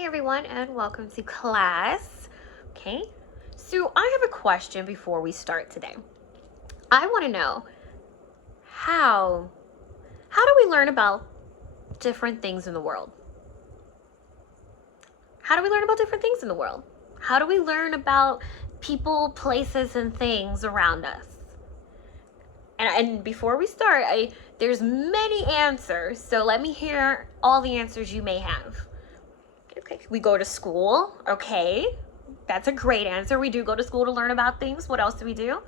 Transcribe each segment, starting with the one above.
Hi everyone and welcome to class. Okay, so I have a question before we start today. I want to know how do we learn about different things in the world? How do we learn about different things in the world? How do we learn about people, places, and things around us? And before we start, there's many answers, so let me hear all the answers you may have. Okay, we go to school. Okay, that's a great answer. We do go to school to learn about things. What else do we do?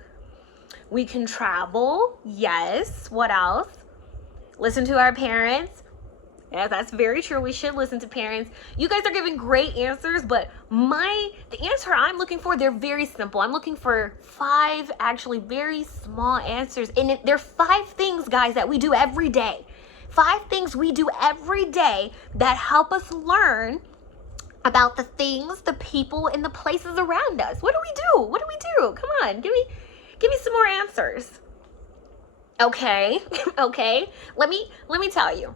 We can travel. Yes. What else? Listen to our parents. Yeah, that's very true. We should listen to parents. You guys are giving great answers, but the answer I'm looking for, they're very simple. I'm looking for 5 actually very small answers. And they're 5 things, guys, that we do every day. 5 things we do every day that help us learn about the things, the people, and the places around us. What do we do? What do we do? Come on, give me some more answers. Okay, okay. Let me tell you.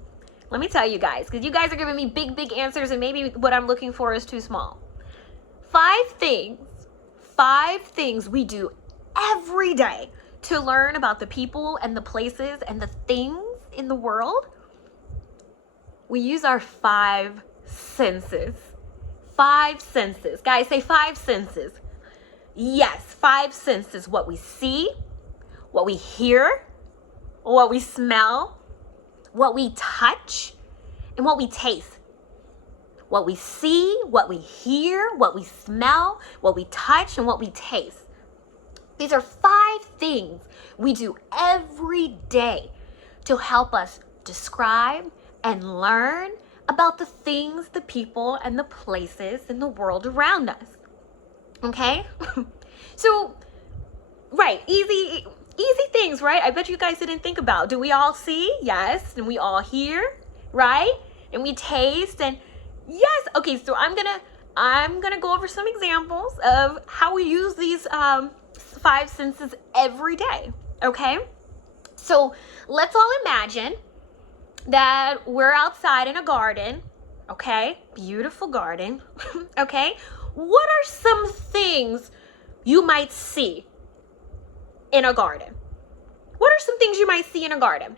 Let me tell you guys, because you guys are giving me big answers, and maybe what I'm looking for is too small. 5 things we do every day to learn about the people and the places and the things in the world. We use our 5 senses. 5 senses. Guys, say 5 senses. Yes, 5 senses. What we see, what we hear, what we smell, what we touch, and what we taste. What we see, what we hear, what we smell, what we touch, and what we taste. These are 5 things we do every day to help us describe and learn about the things, the people, and the places in the world around us. Okay? So, right, easy things, right? I bet you guys didn't think about. Do we all see? Yes. And we all hear, right? And we taste, and yes. Okay, so I'm gonna go over some examples of how we use these 5 senses every day. Okay? So let's all imagine that we're outside in a garden, okay? Beautiful garden, okay? What are some things you might see in a garden? What are some things you might see in a garden?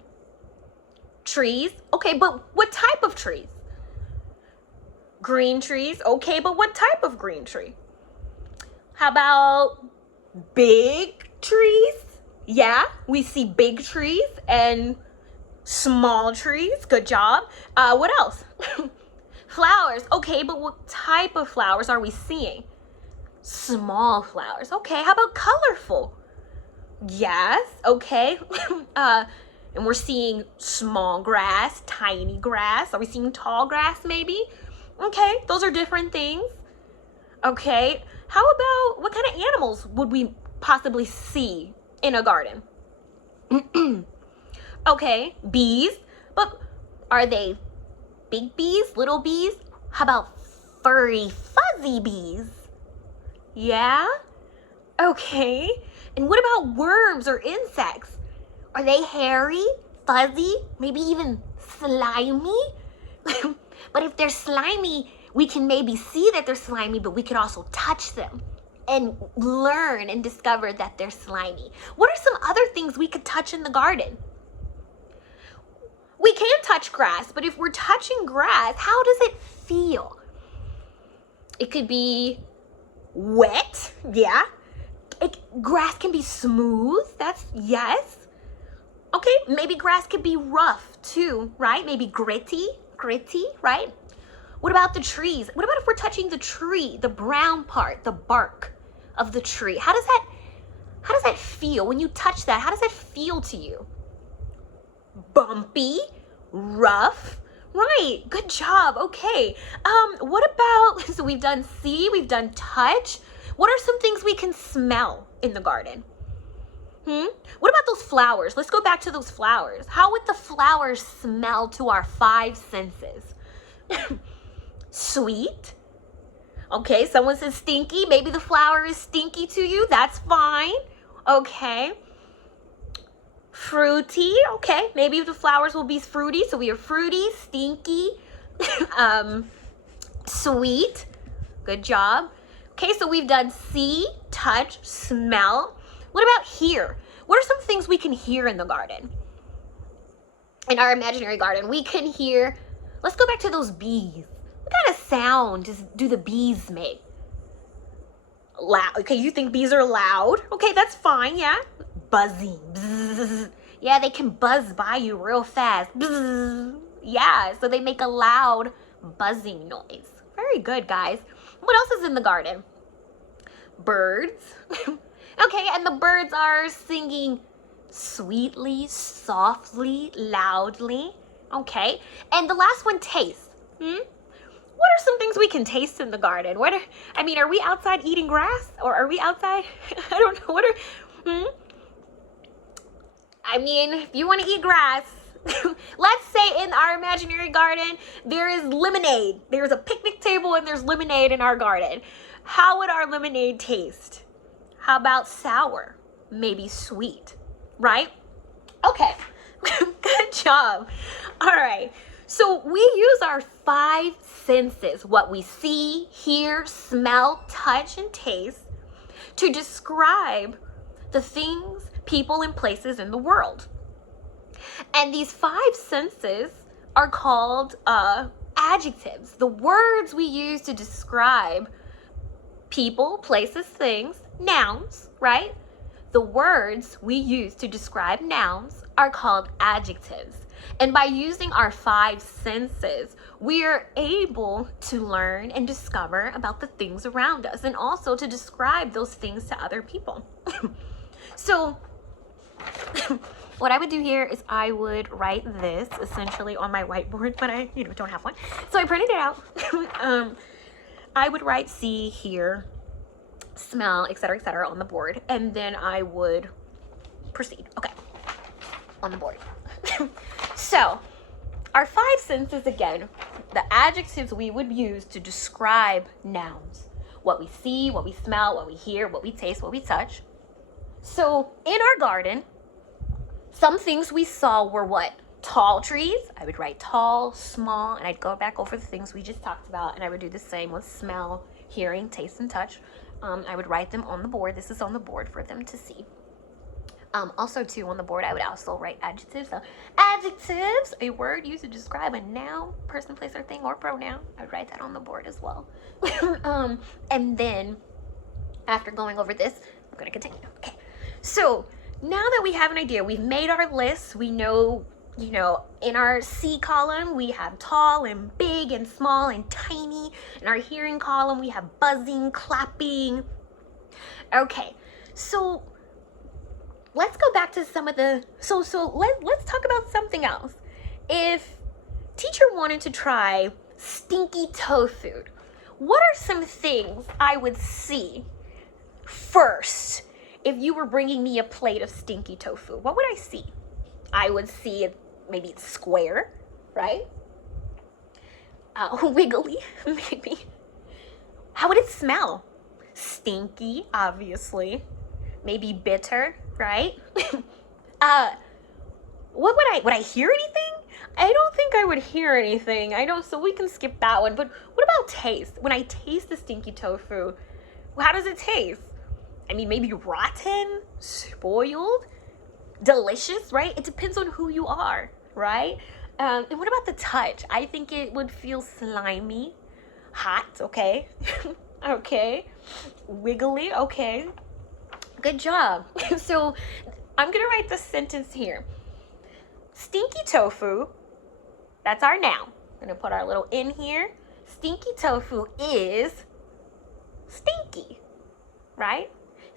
Trees, okay, but what type of trees? Green trees, okay, but what type of green tree? How about big trees? Yeah, we see big trees and small trees. Good job. What else? Flowers. Okay, but what type of flowers are we seeing? Small flowers. Okay, how about colorful? Yes, okay. And we're seeing small grass, tiny grass. Are we seeing tall grass maybe? Okay, those are different things. Okay, how about what kind of animals would we possibly see in a garden? Okay, bees, but are they big bees, little bees? How about furry, fuzzy bees? Yeah? Okay. And what about worms or insects? Are they hairy, fuzzy, maybe even slimy? But if they're slimy, we can maybe see that they're slimy, but we could also touch them and learn and discover that they're slimy. What are some other things we could touch in the garden? We can touch grass, but if we're touching grass, how does it feel? It could be wet, yeah. Grass can be smooth, that's yes. Okay, maybe grass could be rough too, right? Maybe gritty, right? What about the trees? What about if we're touching the tree, the brown part, the bark of the tree? How does that feel when you touch that? How does that feel to you? Bumpy, rough, right? Good job. Okay. What about, so we've done see, we've done touch. What are some things we can smell in the garden? What about those flowers? Let's go back to those flowers. How would the flowers smell to our 5 senses? Sweet. Okay, someone says stinky. Maybe the flower is stinky to you. That's fine. Okay. Fruity. Okay, maybe the flowers will be fruity. So we are fruity, stinky, Sweet. Good job. Okay, so we've done see, touch, smell. What about hear? What are some things we can hear in the garden? In our imaginary garden, we can hear, let's go back to those bees. What kind of sound do the bees make? Loud. Okay, you think bees are loud? Okay, that's fine, yeah. Buzzing. Bzzz. Yeah, they can buzz by you real fast. Bzzz. Yeah, so they make a loud buzzing noise. Very good, guys. What else is in the garden? Birds. Okay, and the birds are singing sweetly, softly, loudly. Okay, and the last one, taste. What are some things we can taste in the garden? Are we outside eating grass? Or are we outside? I don't know. If you want to eat grass, let's say in our imaginary garden, there is lemonade. There's a picnic table and there's lemonade in our garden. How would our lemonade taste? How about sour? Maybe sweet, right? Okay, good job. All right. So we use our 5 senses, what we see, hear, smell, touch, and taste, to describe the things, people, and places in the world. And these 5 senses are called adjectives, the words we use to describe people, places, things, nouns, right? The words we use to describe nouns are called adjectives. And by using our 5 senses, we are able to learn and discover about the things around us and also to describe those things to other people. So what I would do here is I would write this essentially on my whiteboard, but I don't have one. So I printed it out. I would write see, hear, smell, etc., on the board, and then I would proceed. Okay, on the board. So, our 5 senses again, the adjectives we would use to describe nouns. What we see, what we smell, what we hear, what we taste, what we touch. So, in our garden, some things we saw were what? Tall trees. I would write tall, small, and I'd go back over the things we just talked about, and I would do the same with smell, hearing, taste, and touch. I would write them on the board. This is on the board for them to see. Also, too, on the board, I would also write adjectives. So, adjectives, a word used to describe a noun, person, place, or thing, or pronoun. I would write that on the board as well. And then, after going over this, I'm going to continue. Okay. So, now that we have an idea, we've made our list. We know, in our C column, we have tall and big and small and tiny. In our hearing column, we have buzzing, clapping. Okay. So, let's go back to some of the, let's talk about something else. If teacher wanted to try stinky tofu, what are some things I would see first if you were bringing me a plate of stinky tofu? What would I see? I would see maybe it's square, right? Wiggly, maybe. How would it smell? Stinky, obviously. Maybe bitter, right? What would I hear anything? I don't think I would hear anything. So we can skip that one. But what about taste? When I taste the stinky tofu, how does it taste? Maybe rotten, spoiled, delicious, right? It depends on who you are, right? And what about the touch? I think it would feel slimy, hot, okay? Okay. Wiggly, okay. Good job. So I'm going to write this sentence here. Stinky tofu, that's our noun. I'm going to put our little N here. Stinky tofu is stinky, right?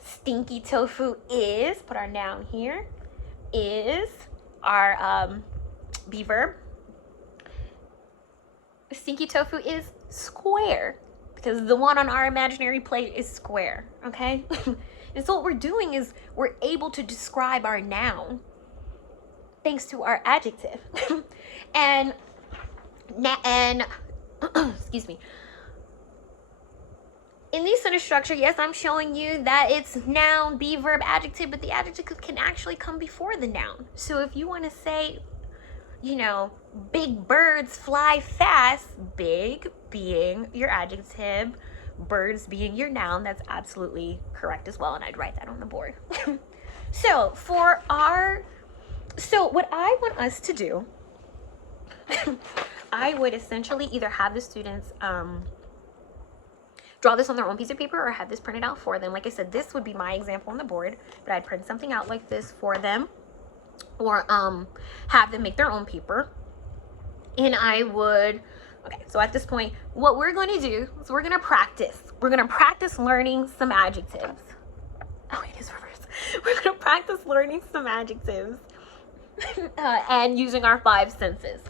Stinky tofu is, put our noun here, is our be verb. Stinky tofu is square because the one on our imaginary plate is square, okay? And so what we're doing is we're able to describe our noun thanks to our adjective. and excuse me. In the sentence structure, yes, I'm showing you that it's noun, be verb, adjective, but the adjective can actually come before the noun. So if you want to say, you know, big birds fly fast. Big being your adjective, birds being your noun. That's absolutely correct as well, and I'd write that on the board. So what I want us to do, I would essentially either have the students draw this on their own piece of paper or have this printed out for them. Like I said, this would be my example on the board, but I'd print something out like this for them, or have them make their own paper. And I would, okay, so at this point, what we're going to do is we're going to practice. We're going to practice learning some adjectives. Oh, it is reverse. We're going to practice learning some adjectives and using our 5 senses.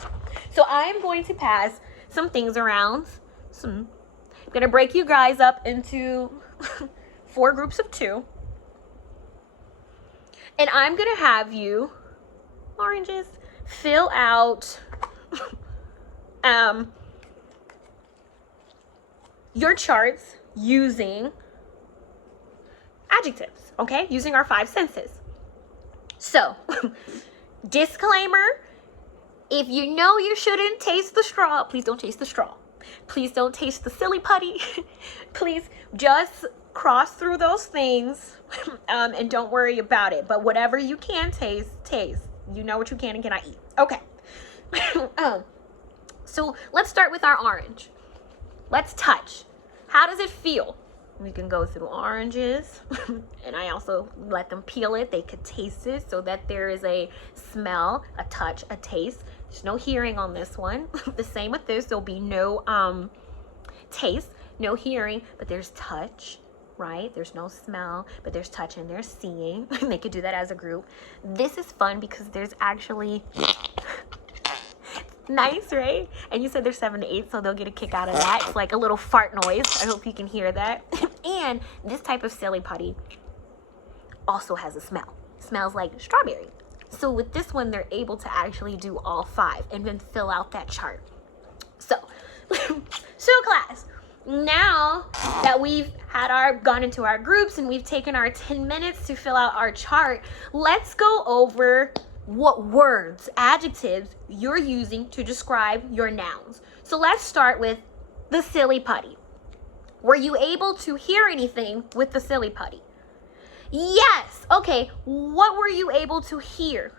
So I'm going to pass some things around. I'm going to break you guys up into 4 groups of 2. And I'm going to have you, oranges, fill out your charts using adjectives, okay? Using our 5 senses. So, disclaimer, if you know you shouldn't taste the straw, please don't taste the straw. Please don't taste the silly putty. Please just cross through those things and don't worry about it. But whatever you can taste, taste. You know what you can and cannot eat. Okay. So let's start with our orange. Let's touch. How does it feel? We can go through oranges, and I also let them peel it. They could taste it so that there is a smell, a touch, a taste. There's no hearing on this one. The same with this. There'll be no taste, no hearing, but there's touch, right? There's no smell, but there's touch and there's seeing. They could do that as a group. This is fun because there's actually... Nice, right? And you said they're 7 to 8, so they'll get a kick out of that. It's like a little fart noise. I hope you can hear that. And this type of silly putty also has a smell. It smells like strawberry. So with this one, they're able to actually do all 5 and then fill out that chart. So class, now that we've gone into our groups and we've taken our 10 minutes to fill out our chart, let's go over what words, adjectives you're using to describe your nouns. So let's start with the silly putty. Were you able to hear anything with the silly putty? Yes. Okay. What were you able to hear?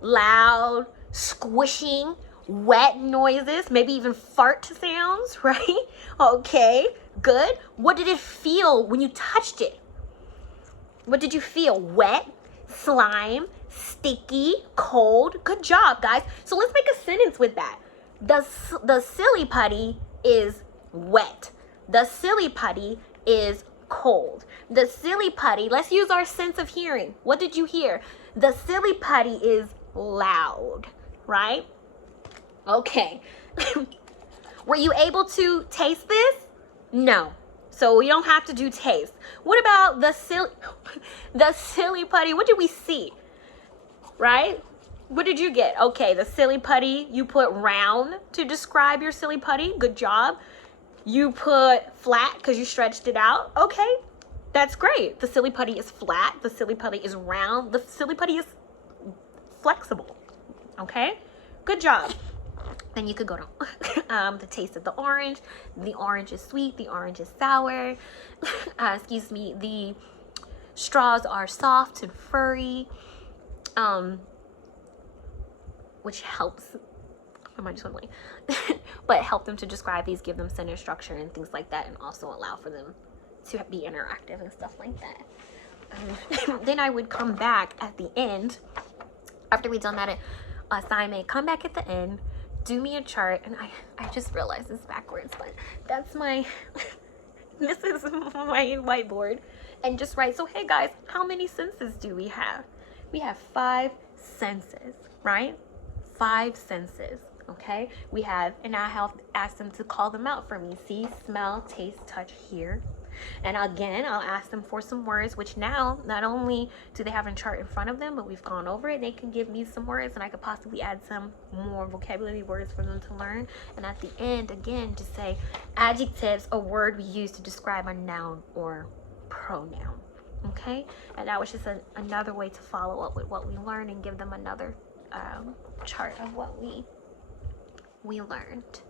Loud, squishing, wet noises, maybe even fart sounds, right? Okay, good. What did it feel when you touched it? What did you feel? Wet, slime, sticky, cold. Good job, guys. So let's make a sentence with that. The silly putty is wet. The silly putty is cold. The silly putty, let's use our sense of hearing. What did you hear? The silly putty is loud, right? Okay. Were you able to taste this? No. So we don't have to do taste. What about the silly putty? What did we see? Right? What did you get? Okay, the silly putty, you put round to describe your silly putty. Good job. You put flat because you stretched it out. Okay, that's great. The silly putty is flat. The silly putty is round. The silly putty is flexible. Okay, good job. Then you could go to the taste of the orange. The orange is sweet. The orange is sour. Excuse me. The straws are soft and furry, which helps. I might just want to but help them to describe these, give them sentence structure and things like that, and also allow for them to be interactive and stuff like that. Then I would come back at the end after we've done that assignment. Come back at the end. Do me a chart, and I just realized it's backwards, but that's my, this is my whiteboard, and just write, so hey guys, how many senses do we have? We have 5 senses, right? 5 senses, okay? We have, and I have asked them to call them out for me. See, smell, taste, touch, hear. And again, I'll ask them for some words, which now, not only do they have a chart in front of them, but we've gone over it. They can give me some words, and I could possibly add some more vocabulary words for them to learn. And at the end, again, just say adjectives, a word we use to describe a noun or pronoun. Okay? And that was just another way to follow up with what we learned and give them another chart of what we learned.